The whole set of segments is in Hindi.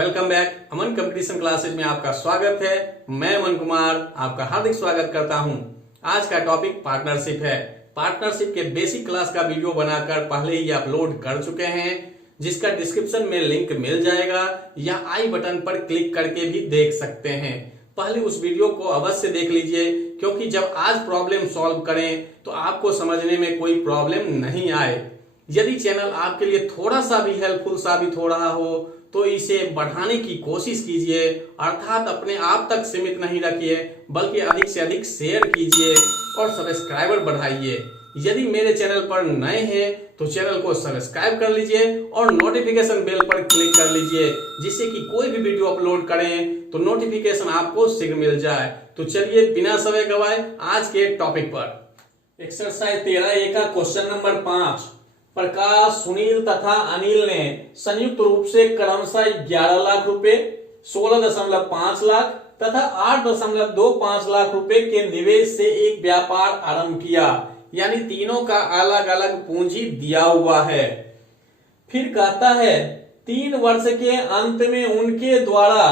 Welcome back. Aman competition classes में आपका स्वागत है। मैं अमन कुमार आपका हार्दिक स्वागत करता हूं। आज का टॉपिक पार्टनरशिप है। पार्टनरशिप के बेसिक क्लास का वीडियो बनाकर पहले ही अपलोड कर चुके हैं, जिसका डिस्क्रिप्शन में लिंक मिल जाएगा या आई बटन पर क्लिक करके भी देख सकते हैं। पहले उस वीडियो को अवश्य देख लीजिए, क्योंकि जब आज प्रॉब्लम सॉल्व करें तो आपको समझने में कोई प्रॉब्लम नहीं आए। यदि चैनल आपके लिए थोड़ा सा भी हेल्पफुल साबित हो रहा हो तो इसे बढ़ाने की कोशिश कीजिए, अर्थात अपने आप तक सीमित नहीं रखिए, बल्कि अधिक से अधिक शेयर कीजिए और सब्सक्राइबर बढ़ाइए। यदि मेरे चैनल पर नए हैं तो चैनल को सब्सक्राइब कर लीजिए और नोटिफिकेशन बेल पर क्लिक कर लीजिए, जिससे कि कोई भी वीडियो अपलोड करें तो नोटिफिकेशन आपको शीघ्र मिल जाए। तो चलिए बिना समय गवाए आज के टॉपिक पर। एक्सरसाइज 13A का क्वेश्चन नंबर 5। प्रकाश, सुनील तथा अनिल ने संयुक्त रूप से क्रमशः 11 लाख रुपए, 16.5 लाख तथा 8.25 लाख रुपए के निवेश से एक व्यापार आरंभ किया। यानी तीनों का अलग अलग पूंजी दिया हुआ है। फिर कहता है 3 वर्ष के अंत में उनके द्वारा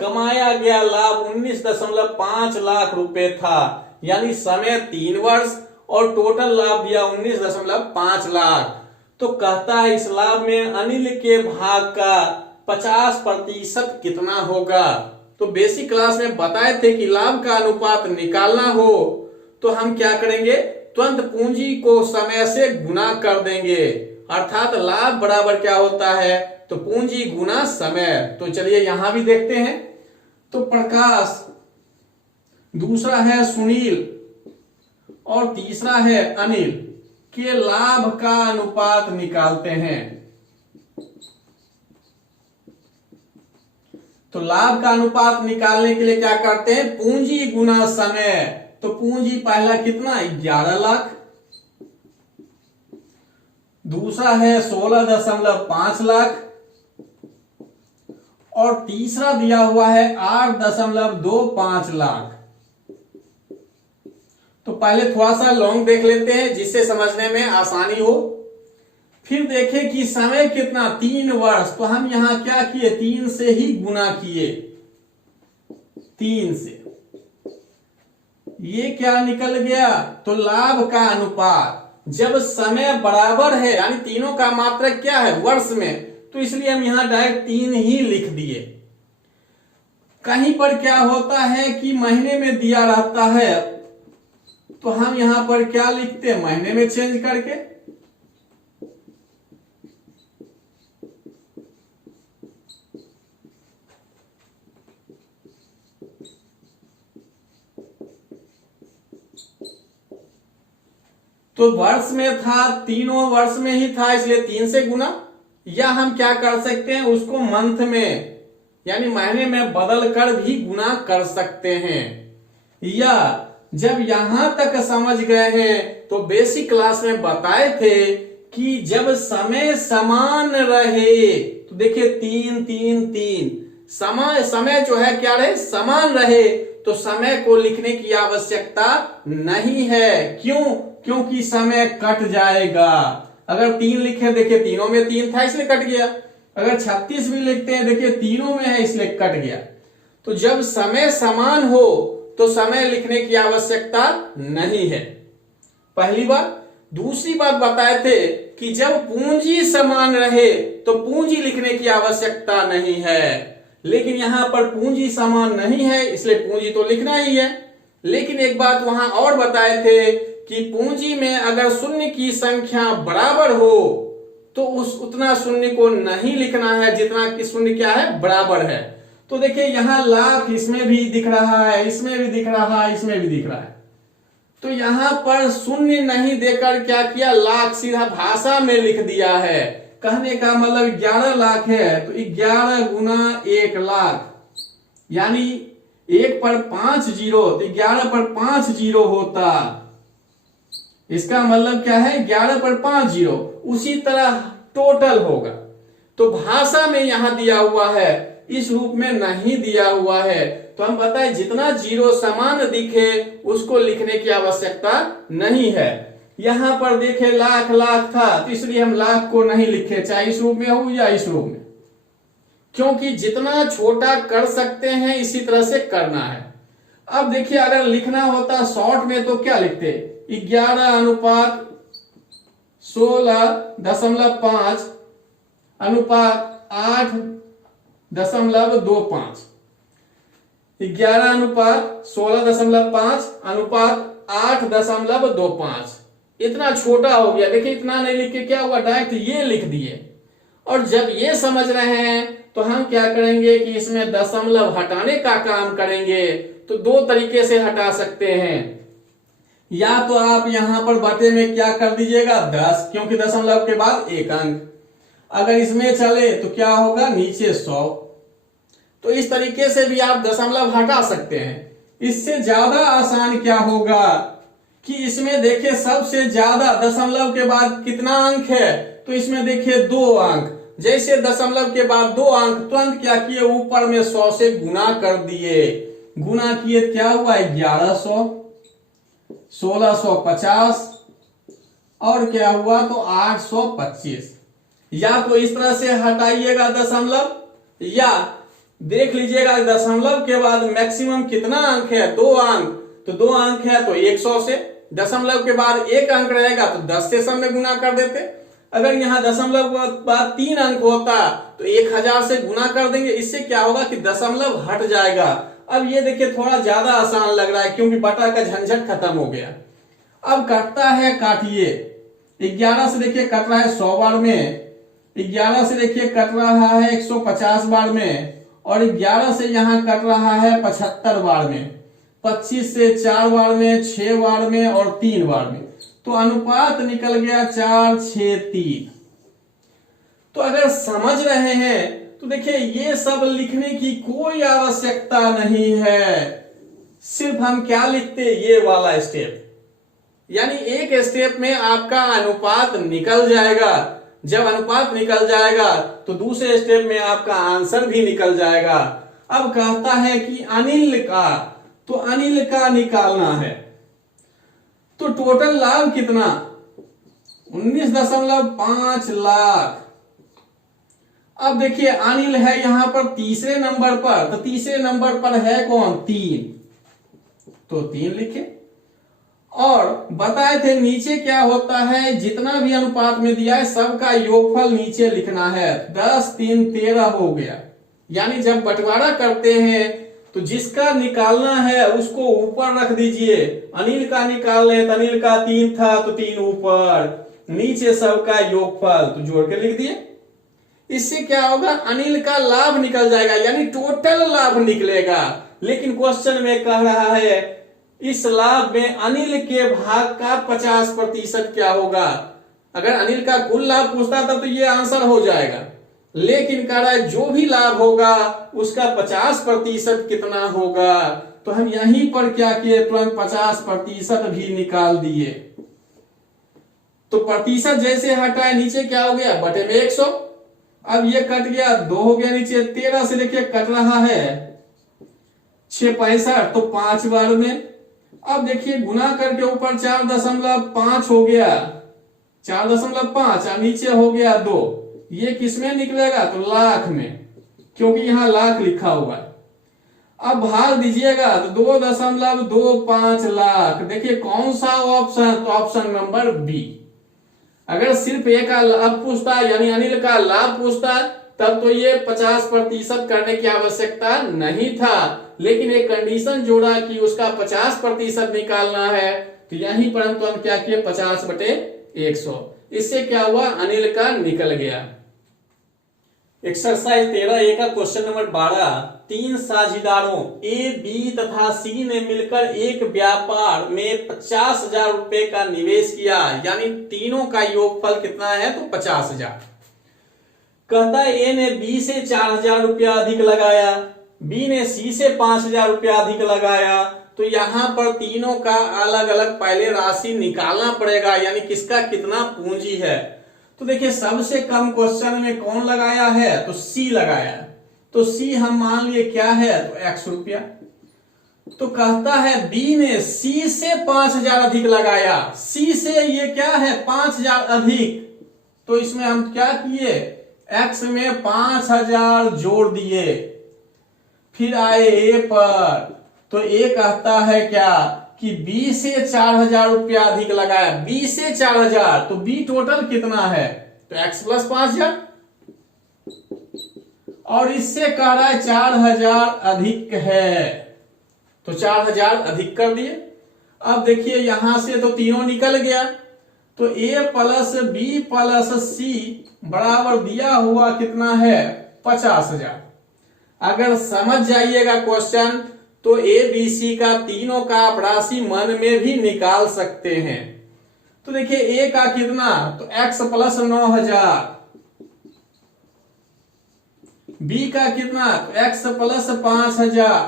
कमाया गया लाभ 19.5 लाख रुपए था। यानी समय 3 वर्ष और टोटल लाभ दिया 19.5 लाख। तो कहता है इस लाभ में अनिल के भाग का 50% कितना होगा। तो बेसिक क्लास में बताए थे कि लाभ का अनुपात निकालना हो तो हम क्या करेंगे, तुरंत पूंजी को समय से गुना कर देंगे, अर्थात लाभ बराबर क्या होता है, तो पूंजी गुना समय। तो चलिए यहां भी देखते हैं। तो प्रकाश, दूसरा है सुनील और तीसरा है अनिल के लाभ का अनुपात निकालते हैं। तो लाभ का अनुपात निकालने के लिए क्या करते हैं, पूंजी गुना समय। तो पूंजी पहला कितना, 11 लाख, दूसरा है 16.5 लाख और तीसरा दिया हुआ है 8.25 लाख। तो पहले थोड़ा सा लॉन्ग देख लेते हैं जिससे समझने में आसानी हो। फिर देखें कि समय कितना, 3 वर्ष। तो हम यहां क्या किए, 3 से ही गुना किए, 3 से। ये क्या निकल गया, तो लाभ का अनुपात जब समय बराबर है, यानी तीनों का मात्रक क्या है, वर्ष में, तो इसलिए हम यहां डायरेक्ट 3 ही लिख दिए। कहीं पर क्या होता है कि महीने में दिया रहता है तो हम यहां पर क्या लिखते हैं, महीने में चेंज करके। तो वर्ष में था, तीनों वर्ष में ही था, इसलिए 3 से गुना। या हम क्या कर सकते हैं, उसको मंथ में यानी महीने में बदल कर भी गुना कर सकते हैं। या जब यहां तक समझ गए हैं तो बेसिक क्लास में बताए थे कि जब समय समान रहे, तो देखिए 3 3 3, समय जो है क्या रहे, समान रहे, तो समय को लिखने की आवश्यकता नहीं है। क्यों, क्योंकि समय कट जाएगा। अगर 3 लिखे, देखिए तीनों में 3 था इसलिए कट गया। अगर 36 भी लिखते हैं, देखिए तीनों में है इसलिए कट गया। तो जब समय समान हो तो समय लिखने की आवश्यकता नहीं है, पहली बात। दूसरी बात बताए थे कि जब पूंजी समान रहे तो पूंजी लिखने की आवश्यकता नहीं है, लेकिन यहां पर पूंजी समान नहीं है इसलिए पूंजी तो लिखना ही है। लेकिन एक बात वहां और बताए थे कि पूंजी में अगर शून्य की संख्या बराबर हो तो उतना शून्य को नहीं लिखना है जितना कि शून्य क्या है, बराबर है। तो देखिए यहां लाख, इसमें भी दिख रहा है, इसमें भी दिख रहा है, इसमें भी दिख रहा है। तो यहां पर शून्य नहीं देकर क्या किया, लाख सीधा भाषा में लिख दिया है। कहने का मतलब 11 लाख है तो 11 गुना 1 लाख, यानी 1 पर 5 जीरो, तो 11 पर 5 जीरो होता। इसका मतलब क्या है, 11 पर 5 जीरो। उसी तरह टोटल होगा। तो भाषा में यहां दिया हुआ है, इस रूप में नहीं दिया हुआ है। तो हम बताए जितना जीरो समान दिखे उसको लिखने की आवश्यकता नहीं है। यहां पर देखे लाख लाख था तो इसलिए हम लाख को नहीं लिखे, चाहे इस रूप में हो या इस रूप में। क्योंकि जितना छोटा कर सकते हैं इसी तरह से करना है। अब देखिए अगर लिखना होता शॉर्ट में तो क्या लिखते, 11:16.5 अनुपात 8.25, 11:16.5 अनुपात 8.25, इतना छोटा हो गया। देखिए इतना नहीं लिख के क्या हुआ, डायरेक्ट ये लिख दिए। और जब ये समझ रहे हैं तो हम क्या करेंगे कि इसमें दशमलव हटाने का काम करेंगे। तो दो तरीके से हटा सकते हैं, या तो आप यहां पर बटे में क्या कर दीजिएगा 10, क्योंकि दशमलव के बाद एक अंक। अगर इसमें चले तो क्या होगा, नीचे 100। तो इस तरीके से भी आप दशमलव हटा सकते हैं। इससे ज्यादा आसान क्या होगा कि इसमें देखिए सबसे ज्यादा दशमलव के बाद कितना अंक है, तो इसमें देखिए 2 अंक। जैसे दशमलव के बाद 2 अंक, तुरंत क्या किए, ऊपर में 100 से गुना कर दिए। गुना किए क्या हुआ, 1100, 1650 और क्या हुआ तो 825। या तो इस तरह से हटाइएगा दशमलव, या देख लीजिएगा दशमलव के बाद मैक्सिमम कितना अंक है, 2 अंक। तो 2 अंक है तो 100 से, दशमलव के बाद 1 अंक रहेगा तो 10 से सब में गुना कर देते। अगर यहाँ दशमलव के बाद 3 अंक होता तो 1000 से गुना कर देंगे। इससे क्या होगा कि दशमलव हट जाएगा। अब ये देखिए थोड़ा ज्यादा आसान लग रहा है क्योंकि बटा का झंझट खत्म हो गया। अब कटता है, काटिए। 11 से देखिए कट रहा है 100 बार में, 11 से देखिए कट रहा है 150 बार में, और 11 से यहाँ कट रहा है 75 बार में, 25 से 4 बार में, 6 बार में और 3 बार में। तो अनुपात निकल गया 4, 6, 3। तो अगर समझ रहे हैं तो देखिए ये सब लिखने की कोई आवश्यकता नहीं है। सिर्फ हम क्या लिखते, ये वाला स्टेप, यानी एक स्टेप में आपका अनुपात निकल जाएगा। जब अनुपात निकल जाएगा तो दूसरे स्टेप में आपका आंसर भी निकल जाएगा। अब कहता है कि अनिल का, तो अनिल का निकालना है। तो टोटल लाभ कितना, 19.5 लाख। अब देखिए अनिल है यहां पर तीसरे नंबर पर, तो तीसरे नंबर पर है कौन, 3, तो 3 लिखे। और बताए थे नीचे क्या होता है, जितना भी अनुपात में दिया है सबका योगफल नीचे लिखना है। 10, 3, 13 हो गया। यानी जब बंटवारा करते हैं तो जिसका निकालना है उसको ऊपर रख दीजिए। अनिल का निकाल रहे, अनिल का 3 था तो 3 ऊपर, नीचे सबका योगफल तो जोड़ के लिख दिए। इससे क्या होगा, अनिल का लाभ निकल जाएगा, यानी टोटल लाभ निकलेगा। लेकिन क्वेश्चन में कह रहा है इस लाभ में अनिल के भाग का 50% क्या होगा। अगर अनिल का कुल लाभ पूछता तब तो ये आंसर हो जाएगा, लेकिन कह रहा है जो भी लाभ होगा उसका 50% कितना होगा। तो हम यहीं पर क्या किए, तुरंत 50% भी निकाल दिए। तो प्रतिशत जैसे हटाए नीचे क्या हो गया, बटे में 100। अब ये कट गया, 2 हो गया नीचे। 13 से देखिए कट रहा है 6, 65 तो 5 बार में। अब देखिए गुना करके ऊपर 4.5 हो गया, 4.5 और नीचे हो गया 2। ये किसमें निकलेगा, तो लाख में, क्योंकि यहां लाख लिखा हुआ है। अब भाग दीजिएगा तो 2.25 लाख। देखिए कौन सा ऑप्शन, तो ऑप्शन नंबर बी। अगर सिर्फ एक का लाभ पूछता यानी अनिल का लाभ पूछता तब तो ये 50% करने की आवश्यकता नहीं था, लेकिन एक कंडीशन जोड़ा कि उसका 50% निकालना है। तो यहीं पर हम क्या किए, 50/100। इससे क्या हुआ, अनिल का निकल गया। एक्सरसाइज 13A का क्वेश्चन नंबर 12। 3 साझेदारों ए, बी तथा सी ने मिलकर एक व्यापार में 50,000 रुपए का निवेश किया, यानी तीनों का योगफल कितना है, तो 50,000। कहता है ए ने बी से 4,000 रुपया अधिक लगाया, बी ने सी से 5,000 रुपया अधिक लगाया। तो यहां पर तीनों का अलग अलग पहले राशि निकालना पड़ेगा, यानी किसका कितना पूंजी है। तो देखिए सबसे कम क्वेश्चन में कौन लगाया है, तो सी लगाया। तो सी हम मान लिए क्या है, तो X रुपया। तो कहता है बी ने सी से 5,000 अधिक लगाया, सी से ये क्या है 5,000 अधिक। तो इसमें हम क्या किए, x में 5000 जोड़ दिए, फिर आए a पर, तो a कहता है क्या कि b से 4000 रुपया अधिक लगाया, b से 4000, तो b टोटल कितना है, तो x प्लस 5000, और इससे कह रहा है 4000 अधिक है, तो 4000 अधिक कर दिए। अब देखिए यहां से तो तीनों निकल गया, तो a प्लस बी प्लस सी बराबर दिया हुआ कितना है, 50,000। अगर समझ जाइएगा क्वेश्चन तो ए बी सी का तीनों का आप राशि मन में भी निकाल सकते हैं। तो देखिए ए का कितना, तो x प्लस 9000, बी का कितना, तो x प्लस 5000,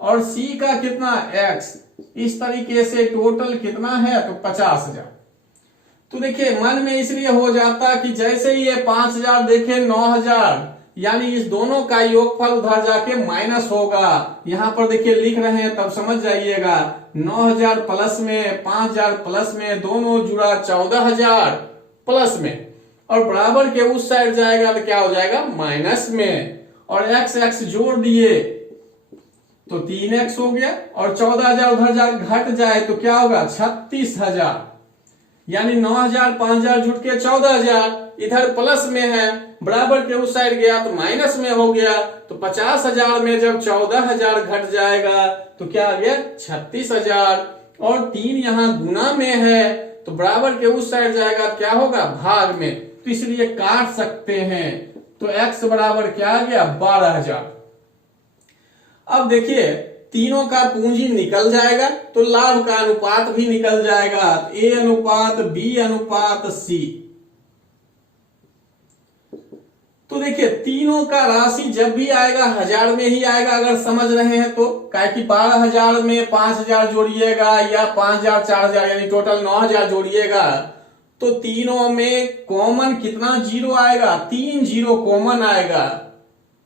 और सी का कितना, x। इस तरीके से टोटल कितना है, तो 50,000। तो देखिए मन में इसलिए हो जाता कि जैसे ही ये 5000 देखे 9000, यानी इस दोनों का योगफल उधर जाके माइनस होगा। यहां पर देखिए लिख रहे हैं तब समझ जाइएगा, 9000 प्लस में 5000 प्लस में दोनों जुड़ा 14000 प्लस में, और बराबर के उस साइड जाएगा तो क्या हो जाएगा, माइनस में, और x x जोड़ दिए तो 3x हो गया, और 14000 उधर घट जाए तो क्या होगा, 36,000, यानी 9000 5000 जुट के 14000, इधर प्लस में है, बराबर के उस साइड गया तो माइनस में हो गया, तो 50,000 में जब 14000 घट जाएगा तो क्या आ गया, 36,000, और 3 यहां गुना में है तो बराबर के उस साइड जाएगा, क्या होगा, भाग में, तो इसलिए काट सकते हैं। तो x बराबर क्या आ गया, 12,000। अब देखिए तीनों का पूंजी निकल जाएगा तो लाभ का अनुपात भी निकल जाएगा, a अनुपात b अनुपात c। तो देखिए तीनों का राशि जब भी आएगा 1000 में ही आएगा, अगर समझ रहे हैं तो, क्या कि 12,000 में 5000 जोड़िएगा या 5000 4000 यानी टोटल 9000 जोड़िएगा, तो तीनों में कॉमन कितना जीरो आएगा, 3 जीरो कॉमन आएगा।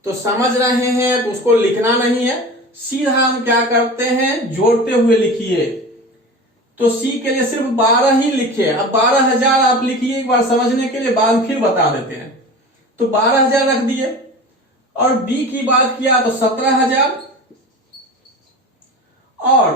तो समझ रहे हैं तो उसको लिखना नहीं है, सीधा हम क्या करते हैं, जोड़ते हुए लिखिए। तो सी के लिए सिर्फ 12 ही लिखे, अब 12,000 आप लिखिए एक बार समझने के लिए, बाद में फिर बता देते हैं। तो 12,000 रख दिए, और बी की बात किया तो 17,000, और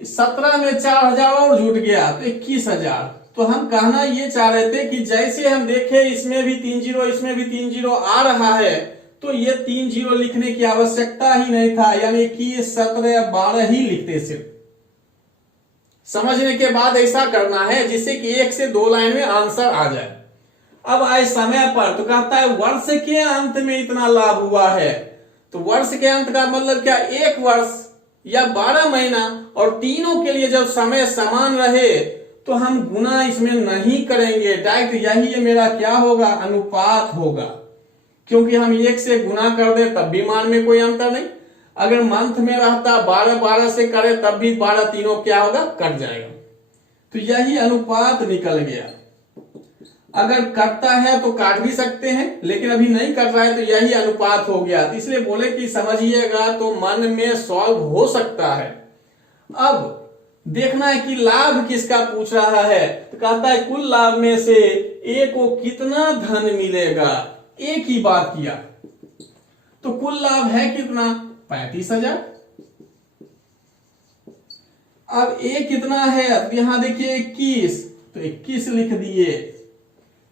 17 में 4,000 और जुट गया तो 21,000। तो हम कहना ये चाह रहे थे कि जैसे हम देखे इसमें भी 3 जीरो इसमें भी 3 जीरो आ रहा है, तो ये 3 जीरो लिखने की आवश्यकता ही नहीं था, यानी 21 17 12 ही लिखते सिर्फ। समझने के बाद ऐसा करना है जिससे कि 1 से 2 लाइन में आंसर आ जाए। अब आए समय पर, तो कहता है वर्ष के अंत में इतना लाभ हुआ है, तो वर्ष के अंत का मतलब क्या, 1 वर्ष या 12 महीना, और तीनों के लिए जब समय समान रहे तो हम गुना इसमें नहीं करेंगे, डायरेक्ट यही मेरा क्या होगा, अनुपात होगा, क्योंकि हम 1 से गुना कर दे तब भी मान में कोई अंतर नहीं। अगर मंथ में रहता 12 से करे तब भी 12 तीनों क्या होगा, कट जाएगा। तो यही अनुपात निकल गया। अगर कटता है तो काट भी सकते हैं, लेकिन अभी नहीं कट रहा है तो यही अनुपात हो गया। तो इसलिए बोले कि समझिएगा तो मन में सॉल्व हो सकता है। अब देखना है कि लाभ किसका पूछ रहा है, तो कहता है कुल लाभ में से ए को कितना धन मिलेगा, ए की बात किया, तो कुल लाभ है कितना, 35,000। अब ए कितना है, अब यहां देखिए 21, तो 21 लिख दिए।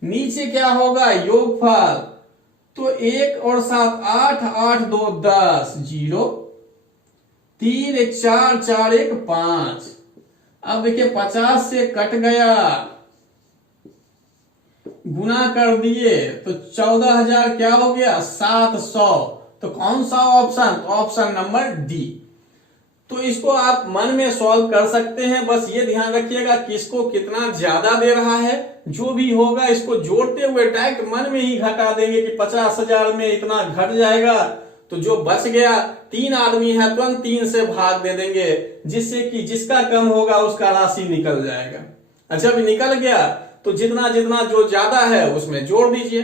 नीचे क्या होगा, योगफल, तो 1 और 7 8 8 2 10 0 3 1 4 4 1 5। अब देखिए 50 से कट गया, गुना कर दिए तो 14,000 क्या हो गया, 700। तो कौन सा ऑप्शन, तो ऑप्शन नंबर डी। तो इसको आप मन में सॉल्व कर सकते हैं, बस ये ध्यान रखिएगा किसको कितना ज्यादा दे रहा है। जो भी होगा इसको जोड़ते हुए डायरेक्ट मन में ही घटा देंगे कि 50,000 में इतना घट जाएगा, तो जो बच गया 3 आदमी है तुरंत 3 से भाग दे देंगे, जिससे कि जिसका कम होगा उसका राशि निकल जाएगा। जब निकल गया तो जितना जितना जो ज्यादा है उसमें जोड़ दीजिए,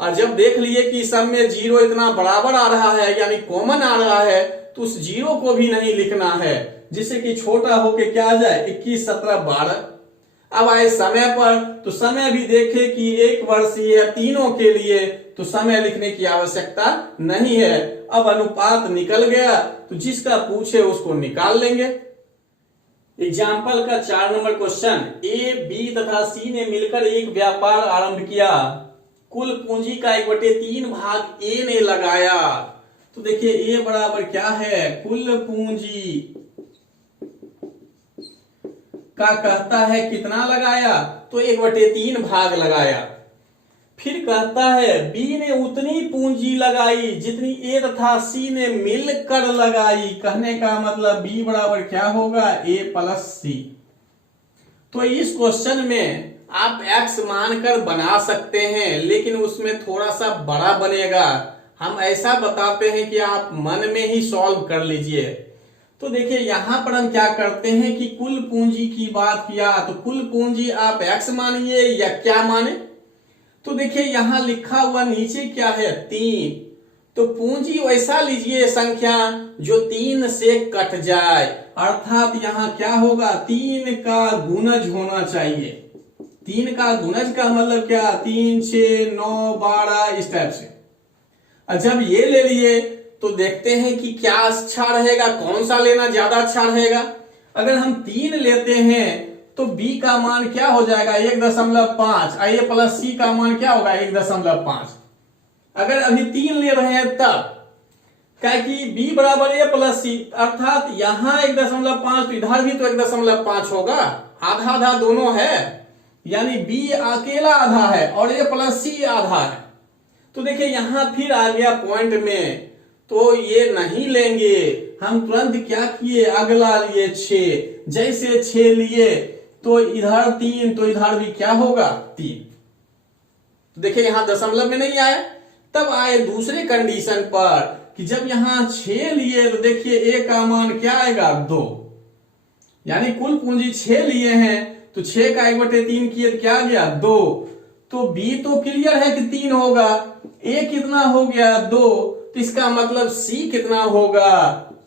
और जब देख लिए कि सब में जीरो इतना बराबर आ रहा है यानी कॉमन आ रहा है, तो उस जीरो को भी नहीं लिखना है, जिससे कि छोटा होके क्या आ जाए, 21 17 12। अब आए समय पर, तो समय भी देखे कि 1 वर्षीय है तीनों के लिए, तो समय लिखने की आवश्यकता नहीं है। अब अनुपात निकल गया, तो जिसका पूछे उसको निकाल लेंगे। एग्जाम्पल का 4 नंबर क्वेश्चन, ए, बी तथा सी ने मिलकर एक व्यापार आरंभ किया। कुल पूंजी का 1/3 भाग ए ने लगाया। तो देखिए ए बराबर क्या है, कुल पूंजी का कहता है कितना लगाया, तो 1/3 भाग लगाया। फिर कहता है बी ने उतनी पूंजी लगाई जितनी ए तथा सी ने मिलकर लगाई। कहने का मतलब बी बराबर क्या होगा, ए प्लस सी। तो इस क्वेश्चन में आप एक्स मानकर बना सकते हैं, लेकिन उसमें थोड़ा सा बड़ा बनेगा। हम ऐसा बताते हैं कि आप मन में ही सॉल्व कर लीजिए। तो देखिए यहां पर हम क्या करते हैं कि कुल पूंजी की बात किया, तो कुल पूंजी आप एक्स मानिए या क्या माने। तो देखिए यहां लिखा हुआ नीचे क्या है, 3। तो पूंजी वैसा लीजिए संख्या जो 3 से कट जाए, अर्थात यहां क्या होगा, 3 का गुणज होना चाहिए। 3 का गुणज का मतलब क्या, 3, 6, 9, 12 इस टाइप से। और जब ये ले लिए तो देखते हैं कि क्या अच्छा रहेगा, कौन सा लेना ज्यादा अच्छा रहेगा। अगर हम 3 लेते हैं तो b का मान क्या हो जाएगा, 1.5। ए प्लस सी का मान क्या होगा, 1.5। अगर अभी 3 ले रहे हैं तब क्या कि b बराबर ए प्लस सी, अर्थात यहां 1.5 तो इधर भी तो 1.5 होगा, आधा आधा दोनों है, यानी b अकेला आधा है और ए प्लस सी आधा है। तो देखिए यहां फिर आ गया पॉइंट में, तो ये नहीं लेंगे। हम तुरंत क्या किए, अगला लिए 6। जैसे 6 लिए तो इधर 3, तो इधर भी क्या होगा, 3। तो देखिए यहां दशमलव में नहीं आया। तब आए दूसरे कंडीशन पर कि जब यहां 6 लिए तो देखिए ए का मान क्या आएगा, 2। यानी कुल पूंजी 6 लिए हैं, तो 6 का 1/3 किए तो क्या गया, 2। तो बी तो क्लियर है कि 3 होगा, ए कितना हो गया, 2। तो इसका मतलब सी कितना होगा,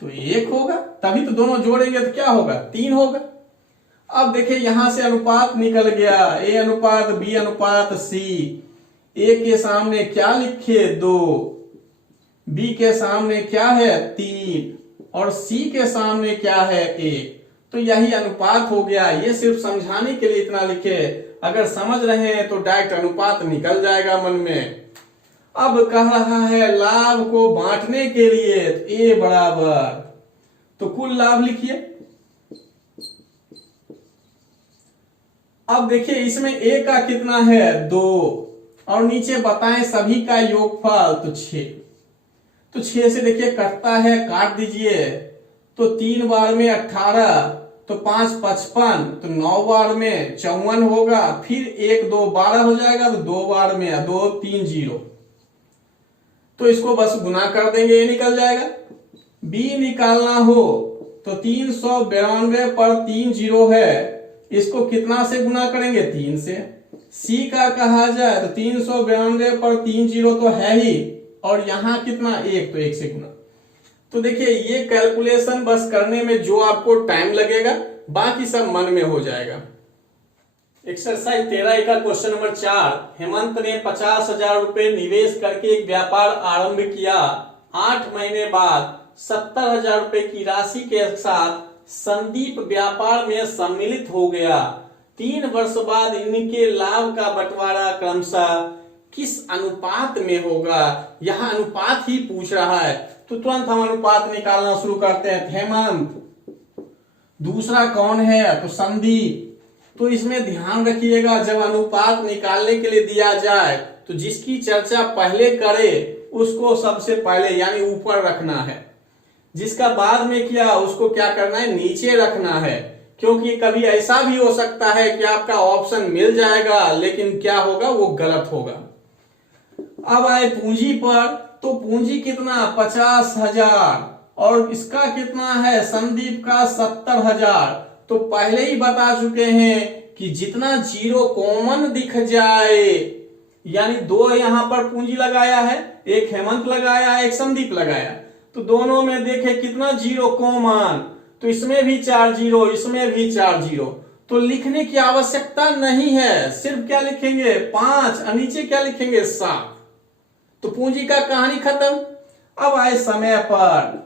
तो 1 होगा। तभी तो दोनों जोड़ेंगे तो क्या होगा, 3 होगा। अब देखिए यहां से अनुपात निकल गया, ए अनुपात बी अनुपात सी। ए के सामने क्या लिखे, 2। बी के सामने क्या है, 3। और सी के सामने क्या है, 1। तो यही अनुपात हो गया। ये सिर्फ समझाने के लिए इतना लिखे, अगर समझ रहे हैं तो डायरेक्ट अनुपात निकल जाएगा मन में। अब कह रहा है लाभ को बांटने के लिए, तो ए बराबर, तो कुल लाभ लिखिए। अब देखिए इसमें ए का कितना है, 2, और नीचे बताएं सभी का योगफल, तो 6। तो 6 से देखिए कटता है, काट दीजिए। तो 3 बार में 18, तो 5 55, तो 9 बार में 54 होगा। फिर 1 2 12 हो जाएगा, तो 2 बार में 2 3 0। तो इसको बस गुना कर देंगे, ये निकल जाएगा। बी निकालना हो तो 392 पर 3 0 है, इसको कितना से गुना करेंगे, 3 से। सी का कहा जाए तो 392 पर 3 0 तो है ही, और यहां कितना, 1, तो 1 से गुना। तो देखिए ये कैलकुलेशन बस करने में जो आपको टाइम लगेगा, बाकी सब मन में हो जाएगा। एक्सरसाइज 13 का क्वेश्चन नंबर 4, हेमंत ने 50,000 रुपए निवेश करके एक व्यापार आरंभ किया। 8 महीने बाद 70,000 रुपए की राशि के साथ संदीप व्यापार में सम्मिलित हो गया। 3 वर्ष बाद इनके लाभ का बंटवारा क्रमशः किस अनुपात में होगा। यह अनुपात ही पूछ रहा है, तो तुरंत हम अनुपात निकालना शुरू करते हैं। हेमंत, दूसरा कौन है, तो संदीप। तो इसमें ध्यान रखिएगा, जब अनुपात निकालने के लिए दिया जाए तो जिसकी चर्चा पहले करे उसको सबसे पहले यानी ऊपर रखना है, जिसका बाद में किया उसको क्या करना है, नीचे रखना है। क्योंकि कभी ऐसा भी हो सकता है कि आपका ऑप्शन मिल जाएगा लेकिन क्या होगा, वो गलत होगा। अब आए पूंजी पर, तो पूंजी कितना, 50,000, और इसका कितना है, संदीप का 70,000। तो पहले ही बता चुके हैं कि जितना 0 कॉमन दिख जाए, यानी 2 यहां पर पूंजी लगाया है, एक हेमंत लगाया है, एक संदीप लगाया, तो दोनों में देखे कितना 0 कॉमन, तो इसमें भी 4 0, इसमें भी 4 0। तो लिखने की आवश्यकता नहीं है, सिर्फ क्या लिखेंगे 5 और नीचे क्या लिखेंगे 7। तो पूंजी का कहानी खत्म। अब आए समय पर,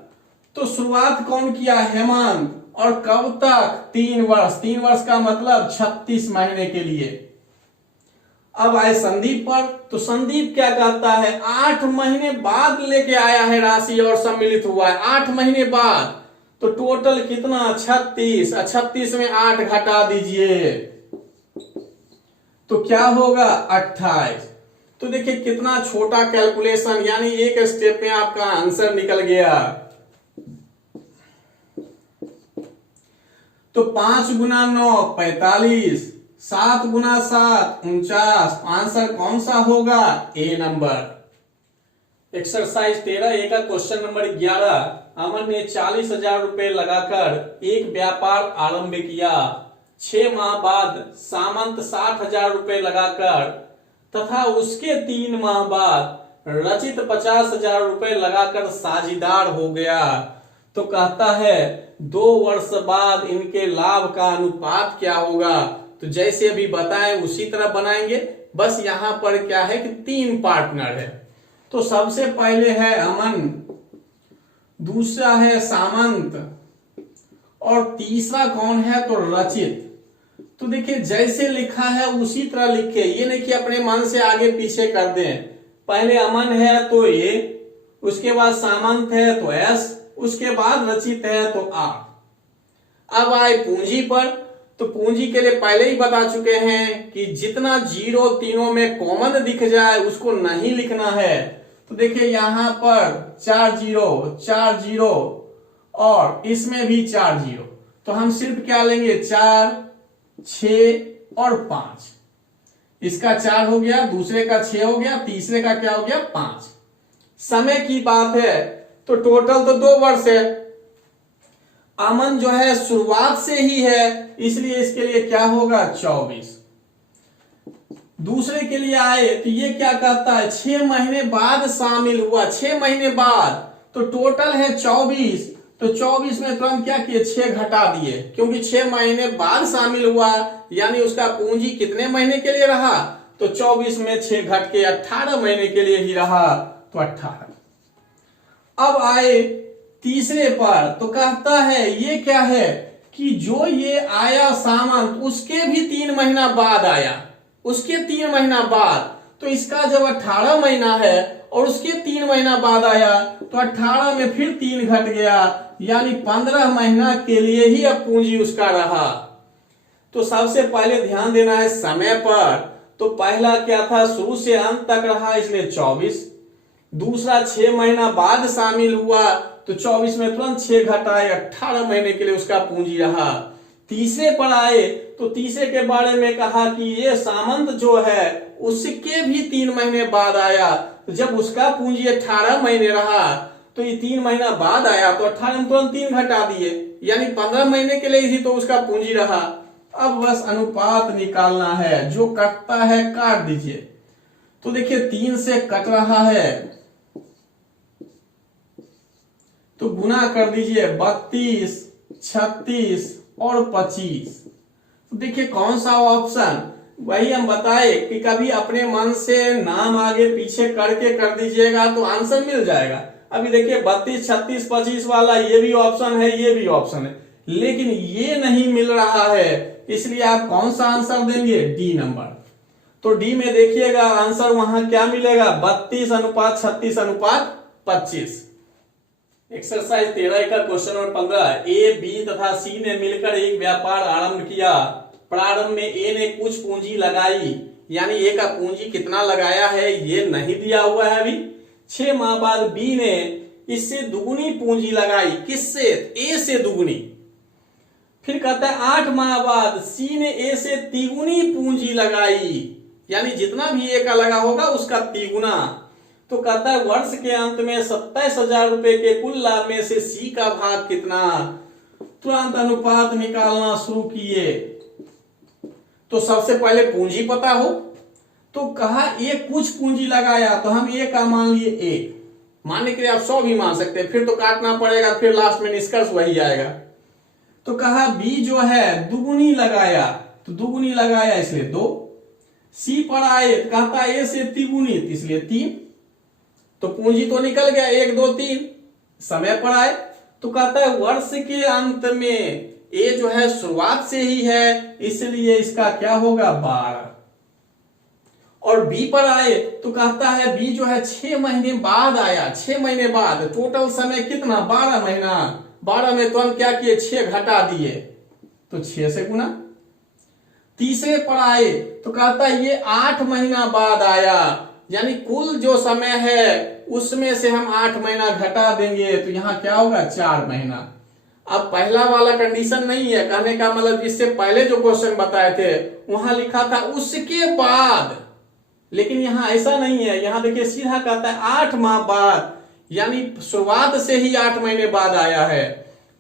तो शुरुआत कौन किया, हेमंत, और कब तक, 3 वर्ष। 3 वर्ष का मतलब 36 महीने के लिए। अब आए संदीप पर, तो संदीप क्या कहता है, 8 महीने बाद लेके आया है राशि और सम्मिलित हुआ है 8 महीने बाद। तो टोटल कितना, 36। 36 में 8 घटा दीजिए तो क्या होगा 28। तो देखिए कितना छोटा कैलकुलेशन, यानी एक स्टेप में आपका आंसर निकल गया। तो 5 गुना 9 45, 7 गुना 7 49। आंसर कौन सा होगा, ए नंबर। एक्सरसाइज 13A का क्वेश्चन नंबर 11। अमन ने 40,000 रुपए लगाकर एक व्यापार आरंभ किया। 6 माह बाद सामंत 60,000 रुपए लगाकर तथा उसके 3 माह बाद रचित 50,000 रुपए लगाकर साझीदार हो गया। तो कहता है 2 वर्ष बाद इनके लाभ का अनुपात क्या होगा। तो जैसे अभी बताएं उसी तरह बनाएंगे, बस यहां पर क्या है कि 3 पार्टनर है। तो सबसे पहले है अमन, दूसरा है सामंत और तीसरा कौन है, तो रचित। तो देखिए जैसे लिखा है उसी तरह लिखे, ये नहीं कि अपने मन से आगे पीछे कर दें। पहले अमन है तो ए, उसके बाद सामंत है तो एस, उसके बाद रचित है तो आर। अब आए पूंजी पर, तो पूंजी के लिए पहले ही बता चुके हैं कि जितना जीरो तीनों में कॉमन दिख जाए उसको नहीं लिखना है। तो देखिए यहां पर 4 जीरो और इसमें भी 4 जीरो, तो हम सिर्फ क्या लेंगे 4, 6 और 5। इसका 4 हो गया, दूसरे का 6 हो गया, तीसरे का क्या हो गया 5। समय की बात है तो टोटल तो 2 वर्ष है। अमन जो है शुरुआत से ही है, इसलिए इसके लिए क्या होगा 24। दूसरे के लिए आए तो ये क्या कहता है 6 महीने बाद शामिल हुआ, 6 महीने बाद, तो टोटल है 24। तो 24 में तुरंत क्या किए 6 घटा दिए, क्योंकि 6 महीने बाद शामिल हुआ, यानी उसका पूंजी कितने महीने के लिए रहा, तो 24 में 6 घट के 18 महीने के लिए ही रहा, तो 18। अब आए तीसरे पर, तो कहता है ये क्या है कि जो ये आया सामंत उसके भी 3 महीना बाद आया, उसके 3 महीना बाद, तो इसका जब 18 महीना है और उसके 3 महीना बाद आया तो 18 में फिर 3 घट गया, यानी 15 महीना के लिए ही अब पूंजी उसका रहा। तो सबसे पहले ध्यान देना है समय पर, तो पहला क्या था शुरू से अंत तक रहा, इसलिए 24। दूसरा 6 महीना बाद शामिल हुआ, तो 24 में तुरंत 6 घटाए, 18 महीने के लिए उसका पूंजी रहा। तीसरे पर आए तो तीसरे के बारे में कहा कि ये सामंत जो है उसके भी 3 महीने बाद आया, तो जब उसका पूंजी 18 महीने रहा तो ये 3 महीना बाद आया, तो 18 में तुरंत 3 घटा दिए, यानी 15 महीने के लिए ही तो उसका पूंजी रहा। अब बस अनुपात निकालना है, जो कटता है काट दीजिए। तो देखिए 3 से कट रहा है तो गुना कर दीजिए 32, 36 और 25। तो देखिए कौन सा ऑप्शन, वही हम बताए कि कभी अपने मन से नाम आगे पीछे करके कर दीजिएगा तो आंसर मिल जाएगा। अभी देखिए 32, 36, 25 वाला ये भी ऑप्शन है, ये भी ऑप्शन है, लेकिन ये नहीं मिल रहा है, इसलिए आप कौन सा आंसर देंगे, डी नंबर। तो डी में देखिएगा आंसर वहां क्या मिलेगा, 32:36:25। एक्सरसाइज 13 का क्वेश्चन नंबर 15। ए, बी तथा सी ने मिलकर एक व्यापार आरंभ किया। प्रारंभ में ए ने कुछ पूंजी लगाई, यानी ए का पूंजी कितना लगाया है ये नहीं दिया हुआ है अभी। 6 माह बाद बी ने इससे दुगुनी पूंजी लगाई, किससे, ए से दुगुनी। फिर कहता है 8 माह बाद सी ने ए से तिगुनी पूंजी लगाई, यानी जितना भी ए का लगा होगा उसका तिगुना। तो कहता है वर्ष के अंत में 27,000 रुपए के कुल लाभ में से सी का भाग कितना। तुरंत अनुपात निकालना शुरू किए। तो सबसे पहले पूंजी पता हो, तो कहा ये कुछ पूंजी लगाया, तो हम ए का मान लिए 1, मानने के लिए आप 100 भी मान सकते हैं, फिर तो काटना पड़ेगा, फिर लास्ट में निष्कर्ष वही आएगा। तो कहा बी जो है दुगुनी लगाया, तो दुगुनी लगाया इसलिए 2। सी पर आए तो कहता ए से तिगुनी, इसलिए 3। तो पूंजी तो निकल गया 1 2 3। समय पर आए तो कहता है वर्ष के अंत में ए जो है शुरुआत से ही है, इसलिए इसका क्या होगा 12। और बी पर आए तो कहता है बी जो है 6 महीने बाद आया, 6 महीने बाद, टोटल समय कितना 12 महीना। 12 में तो हम क्या किए 6 घटा दिए, तो 6 से गुना। तीसरे पर आए तो कहता है ये 8 महीना बाद आया, यानी कुल जो समय है उसमें से हम 8 महीना घटा देंगे, तो यहां क्या होगा 4 महीना। अब पहला वाला कंडीशन नहीं है, कहने का मतलब इससे पहले जो क्वेश्चन बताए थे वहां लिखा था उसके बाद, लेकिन यहां ऐसा नहीं है। यहां देखिए सीधा कहता है 8 माह बाद, यानी शुरुआत से ही 8 महीने बाद आया है।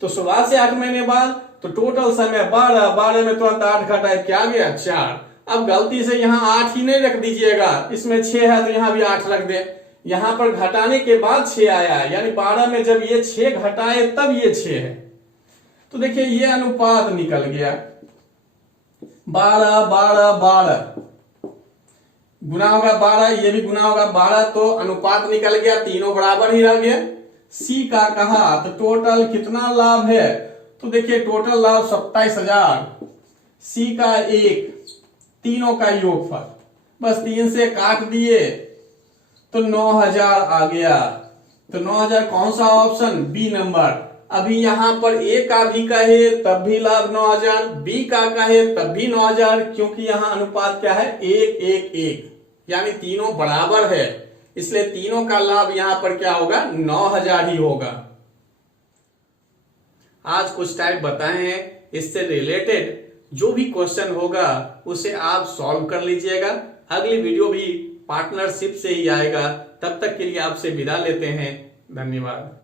तो शुरुआत से 8 महीने बाद, तो टोटल समय 12, 12 में तुरंत 8 घटाए क्या गया 4। अब गलती से यहाँ 8 ही नहीं रख दीजिएगा, इसमें 6 है तो यहाँ भी 8 रख दे। यहां पर घटाने के बाद 6 आया, यानी 12 में जब ये 6 घटाए तब ये 6 है। तो देखिए ये अनुपात निकल गया 12 12 12, गुना होगा 12, ये भी गुना होगा 12, तो अनुपात निकल गया, तीनों बराबर ही रह गए। सी का कहा तो टोटल कितना लाभ है, तो देखिए टोटल लाभ 27,000। सी का 1, तीनों का योगफल, बस 3 से काट दिए तो 9,000 आ गया। तो 9,000 कौन सा ऑप्शन, बी नंबर। अभी यहां पर ए का भी कहे तब भी लाभ 9,000, बी का कहे तब भी 9,000, क्योंकि यहां अनुपात क्या है 1 1 1, यानी तीनों बराबर है, इसलिए तीनों का लाभ यहां पर क्या होगा 9,000 ही होगा। आज कुछ टाइप बताए हैं, इससे रिलेटेड जो भी क्वेश्चन होगा उसे आप सॉल्व कर लीजिएगा। अगली वीडियो भी पार्टनरशिप से ही आएगा। तब तक के लिए आपसे विदा लेते हैं, धन्यवाद।